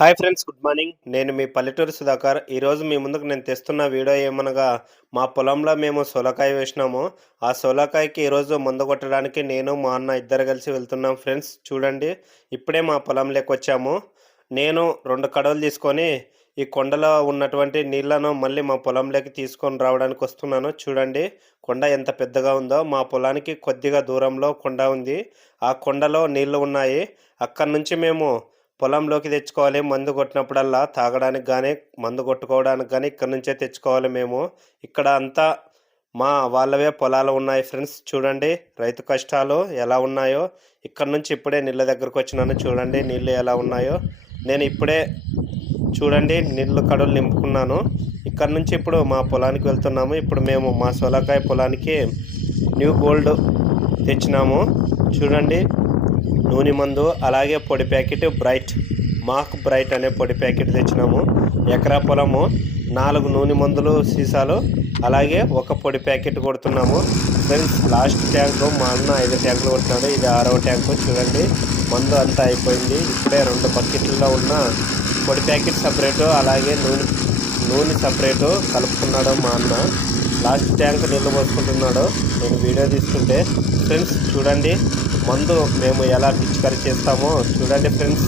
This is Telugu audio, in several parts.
Hi friends, good morning. నేను మీ పల్లెటూరు సుధాకర్. ఈరోజు మీ ముందుకు నేను తెస్తున్న వీడియో ఏమనగా, మా పొలంలో మేము సొలకాయ వేసినాము. ఆ సొలకాయకి ఈరోజు మందు కొట్టడానికి నేను, మా అన్న ఇద్దరు కలిసి వెళ్తున్నాం ఫ్రెండ్స్. చూడండి, ఇప్పుడే మా పొలంలోకొచ్చాము. నేను 2 కడవలు తీసుకొని, ఈ కొండలో ఉన్నటువంటి నీళ్లను మళ్ళీ మా పొలంలోకి తీసుకొని రావడానికి వస్తున్నాను. చూడండి, కొండ ఎంత పెద్దగా ఉందో. మా పొలానికి కొద్దిగా దూరంలో కొండ ఉంది. ఆ కొండలో నీళ్లు ఉన్నాయి. అక్కడి నుంచి మేము పొలంలోకి తెచ్చుకోవాలి. మందు కొట్టినప్పుడల్లా తాగడానికి గానీ, మందు కొట్టుకోవడానికి గానీ ఇక్కడి నుంచే తెచ్చుకోవాలి మేము. ఇక్కడ అంతా మా వాళ్ళవే పొలాలు ఉన్నాయి ఫ్రెండ్స్. చూడండి, రైతు కష్టాలు ఎలా ఉన్నాయో. ఇక్కడి నుంచి ఇప్పుడే నీళ్ళ దగ్గరకొచ్చినాను. చూడండి, నీళ్ళు ఎలా ఉన్నాయో. నేను ఇప్పుడే చూడండి నీళ్ళు కడవలు నింపుకున్నాను. ఇక్కడి నుంచి ఇప్పుడు మా పొలానికి వెళ్తున్నాము. ఇప్పుడు మేము మా సొలకాయ పొలానికి న్యూ గోల్డ్ తెచ్చినాము. చూడండి, నూనె మందు, అలాగే పొడి ప్యాకెట్ బ్రైట్, మాక్ బ్రైట్ అనే పొడి ప్యాకెట్ తెచ్చినాము. ఎకరా పొలము 4 నూనె మందులు సీసాలు, అలాగే ఒక పొడి ప్యాకెట్ కొడుతున్నాము ఫ్రెండ్స్. లాస్ట్ ట్యాంకు మా అన్న 5 ట్యాంకులు కొట్టినాడు. ఇది 6వ ట్యాంకు. చూడండి, మందు అంతా అయిపోయింది. ఇప్పుడే 2 బకెట్లలో ఉన్న పొడి ప్యాకెట్ సపరేటు, అలాగే నూనె సపరేటు కలుపుకున్నాడు మా అన్న. లాస్ట్ ట్యాంక్ నీళ్ళు పోసుకుంటున్నాడు. నేను వీడియో తీసుకుంటే ఫ్రెండ్స్, చూడండి మందు మేము ఎలా పిచికారీ చేస్తామో చూడండి ఫ్రెండ్స్.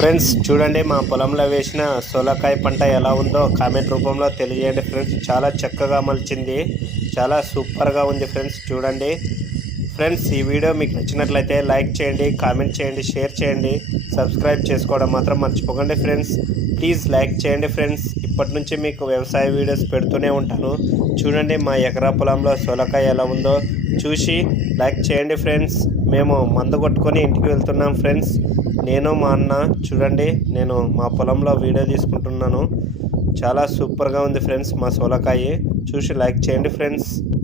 ఫ్రెండ్స్, చూడండి మా పొలంలో వేసిన సొలకాయ పంట ఎలా ఉందో కామెంట్ రూపంలో తెలియజేయండి ఫ్రెండ్స్. చాలా చక్కగా మలిచింది, చాలా సూపర్గా ఉంది ఫ్రెండ్స్. చూడండి ఫ్రెండ్స్, ఈ వీడియో మీకు నచ్చినట్లయితే లైక్ చేయండి, కామెంట్ చేయండి, షేర్ చేయండి, సబ్స్క్రైబ్ చేసుకోవడం మాత్రం మర్చిపోకండి ఫ్రెండ్స్. ప్లీజ్ లైక్ చేయండి ఫ్రెండ్స్. ఇప్పటి నుంచి మీకు వ్యవసాయ వీడియోస్ పెడుతూనే ఉంటాను. చూడండి మా ఎకరా పొలంలో సొలకాయ ఎలా ఉందో చూసి లైక్ చేయండి ఫ్రెండ్స్. మేము మందు కొట్టుకొని ఇంటికి వెళ్తున్నాం ఫ్రెండ్స్, నేను మా అన్న. చూడండి, నేను మా పొలంలో వీడియో తీసుకుంటున్నాను. చాలా సూపర్గా ఉంది ఫ్రెండ్స్ మా సొలకాయ. చూసి లైక్ చేయండి ఫ్రెండ్స్.